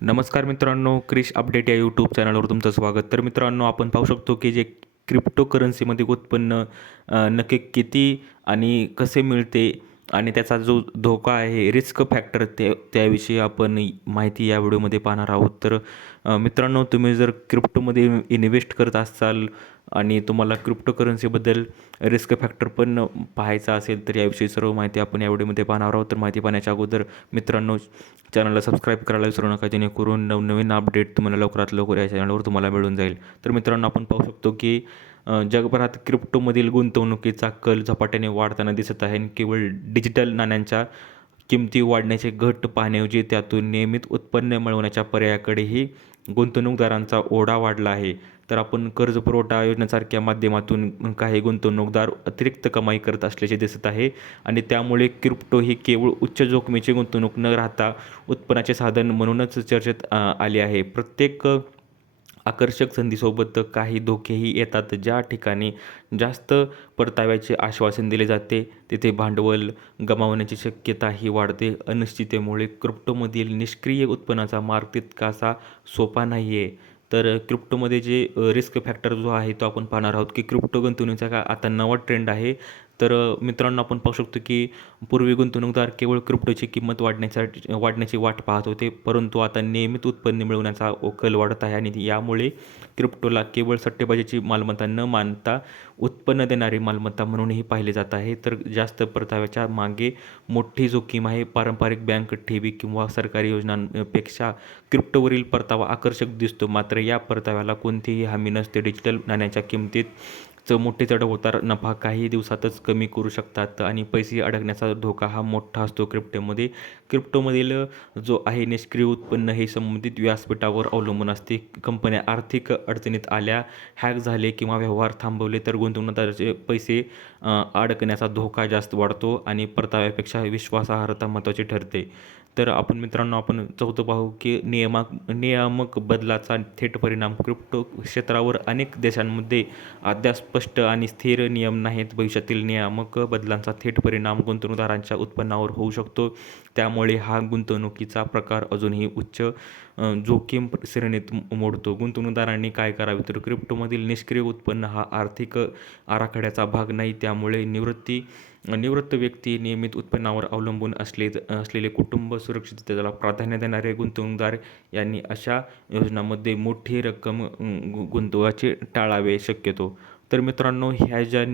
नमस्कार मित्रांनो, क्रिश अपडेट या यूट्यूब चॅनलवर तुमचं स्वागत. तर मित्रांनो, आपण पाहू शकतो की जे क्रिप्टोकरन्सीमध्ये उत्पन्न नक्की किती आणि कसे मिळते आणि त्याचा जो धोका आहे, रिस्क फॅक्टर त्याविषयी आपण माहिती या व्हिडिओमध्ये पाहणार आहोत. तर मित्रांनो, तुम्ही जर क्रिप्टोमध्ये इन्व्हेस्ट करत असाल आणि तुम्हाला क्रिप्टोकरन्सीबद्दल रिस्क फॅक्टर पण पाहायचा असेल, तर याविषयी सर्व माहिती आपण या व्हिडिओमध्ये पाहणार आहोत. तर माहिती पाहण्याच्या अगोदर मित्रांनो, चॅनलला सबस्क्राईब करायला विसरू नका, जेणेकरून नवनवीन अपडेट तुम्हाला लवकरात लवकर या चॅनलवर तुम्हाला मिळून जाईल. तर मित्रांनो, आपण पाहू शकतो की जगभरात क्रिप्टोमधील गुंतवणुकीचा कल झपाट्याने वाढताना दिसत आहे आणि केवळ डिजिटल नाण्यांच्या किमती वाढण्याचे घट पाहण्याऐवजी त्यातून नियमित उत्पन्न मिळवण्याच्या पर्यायाकडेही गुंतवणूकदारांचा ओढा वाढला आहे. तर आपण कर्ज पुरवठा योजनेसारख्या माध्यमातून काही गुंतवणूकदार अतिरिक्त कमाई करत असल्याचे दिसत आहे आणि त्यामुळे क्रिप्टो ही केवळ उच्च जोखमीची गुंतवणूक न राहता उत्पन्नाचे साधन म्हणूनच चर्चेत आले आहे. प्रत्येक आकर्षक संधीसोबत काही धोकेही येतात. ज्या ठिकाणी जास्त परताव्याचे आश्वासन दिले जाते, तिथे भांडवल गमावण्याची शक्यताही वाढते. अनिश्चिततेमुळे क्रिप्टोमधील निष्क्रिय उत्पन्नाचा मार्ग तितकासा सोपा नाही आहे. तर क्रिप्टोमध्ये जे रिस्क फॅक्टर जो आहे तो आपण पाहणार आहोत की क्रिप्टो गुंतवणुकीचा का आता नवा ट्रेंड आहे. तर मित्रांनो, आपण पाहू शकतो की पूर्वी गुंतवणूकदार केवळ क्रिप्टोची किंमत वाढण्याची वाट पाहत होते, परंतु आता नियमित उत्पन्न मिळवण्याचा कल वाढत आहे आणि यामुळे क्रिप्टोला केवळ सट्टेबाजीची मालमत्ता न मानता उत्पन्न देणारी मालमत्ता म्हणूनही पाहिले जात आहे. तर जास्त परताव्याच्या मागे मोठी जोखीम आहे. पारंपरिक बँक ठेवी किंवा सरकारी योजनांपेक्षा क्रिप्टोवरील परतावा आकर्षक दिसतो, मात्र या परताव्याला कोणतीही हमी नसते. डिजिटल नाण्याच्या किमतीत मोठे चढ-उतार नफा काही दिवसातच कमी करू शकतात आणि पैसे अडकण्याचा धोका हा मोठा असतो क्रिप्टोमध्ये. क्रिप्टोमधील जो आहे निष्क्रिय उत्पन्न हे संबंधित व्यासपीठावर अवलंबून असते. कंपन्या आर्थिक अडचणीत आल्या, हॅक झाले किंवा व्यवहार थांबवले तर गुंतवणूकदाराचे पैसे अडकण्याचा धोका जास्त वाढतो आणि परताव्यापेक्षा विश्वासार्हता महत्त्वाची ठरते. तर आपण चौथं पाहू की नियामक बदलाचा थेट परिणाम. क्रिप्टो क्षेत्रावर अनेक देशांमध्ये अद्याप स्पष्ट आणि स्थिर नियम नाहीत. भविष्यातील नियामक बदलांचा थेट परिणाम गुंतवणूकदारांच्या उत्पन्नावर होऊ शकतो. त्यामुळे हा गुंतवणुकीचा प्रकार अजूनही उच्च जोखीम श्रेणीत मोडतो. गुंतवणूकदारांनी काय करावे? तर क्रिप्टोमधील निष्क्रिय उत्पन्न हा आर्थिक आराखड्याचा भाग नाही. त्यामुळे निवृत्त व्यक्ती, नियमित उत्पन्नावर अवलंबून असलेले कुटुंब, सुरक्षिततेला प्राधान्य देणारे गुंतवणूकदार यांनी अशा योजनांमध्ये मोठी रक्कम गुंतवायचे टाळावे शक्यतो. तर मित्रांनो, ह्या ज्या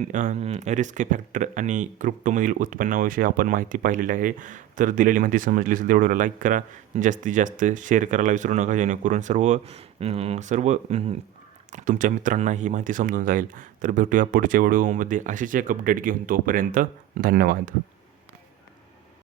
रिस्क फॅक्टर आणि क्रिप्टोमधील उत्पन्नाविषयी आपण माहिती पाहिलेली आहे. तर दिलेली माहिती समजली असेल तर व्हिडिओला लाईक करा, जास्तीत जास्त शेअर करायला विसरू नका, जेणेकरून सर्व सर्व तुमच्या मित्रांना ही माहिती समजून जाईल. तर भेटूया पुढच्या व्हिडिओमध्ये अशीच एक अपडेट घेऊन. तोपर्यंत धन्यवाद.